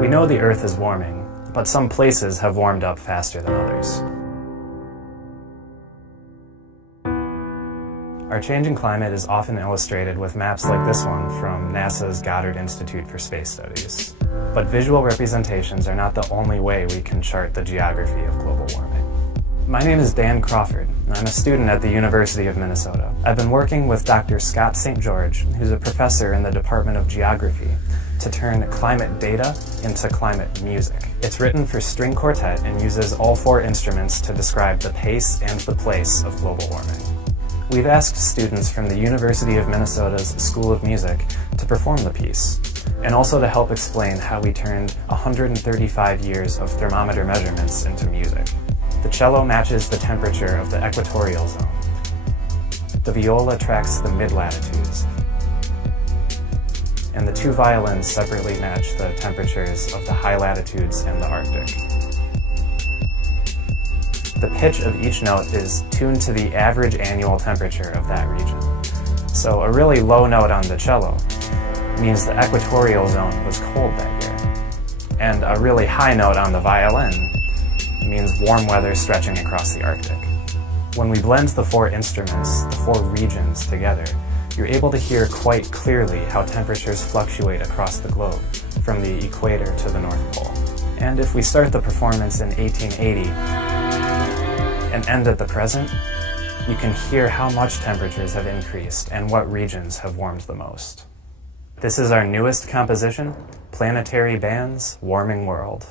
We know the Earth is warming, but some places have warmed up faster than others. Our changing climate is often illustrated with maps like this one from NASA's Goddard Institute for Space Studies. But visual representations are not the only way we can chart the geography of global warming. My name is Dan Crawford, and I'm a student at the University of Minnesota. I've been working with Dr. Scott St. George, who's a professor in the Department of Geography, to turn climate data into climate music. It's written for string quartet and uses all four instruments to describe the pace and the place of global warming. We've asked students from the University of Minnesota's School of Music to perform the piece, and also to help explain how we turned 135 years of thermometer measurements into music. The cello matches the temperature of the equatorial zone. The viola tracks the mid-latitudes. And the two violins separately match the temperatures of the high latitudes and the Arctic. The pitch of each note is tuned to the average annual temperature of that region. So a really low note on the cello means the equatorial zone was cold that year. And a really high note on the violin means warm weather stretching across the Arctic. When we blend the four instruments, the four regions together, you're able to hear quite clearly how temperatures fluctuate across the globe, from the equator to the North Pole. And if we start the performance in 1880 and end at the present, you can hear how much temperatures have increased and what regions have warmed the most. This is our newest composition, Planetary Band's Warming World.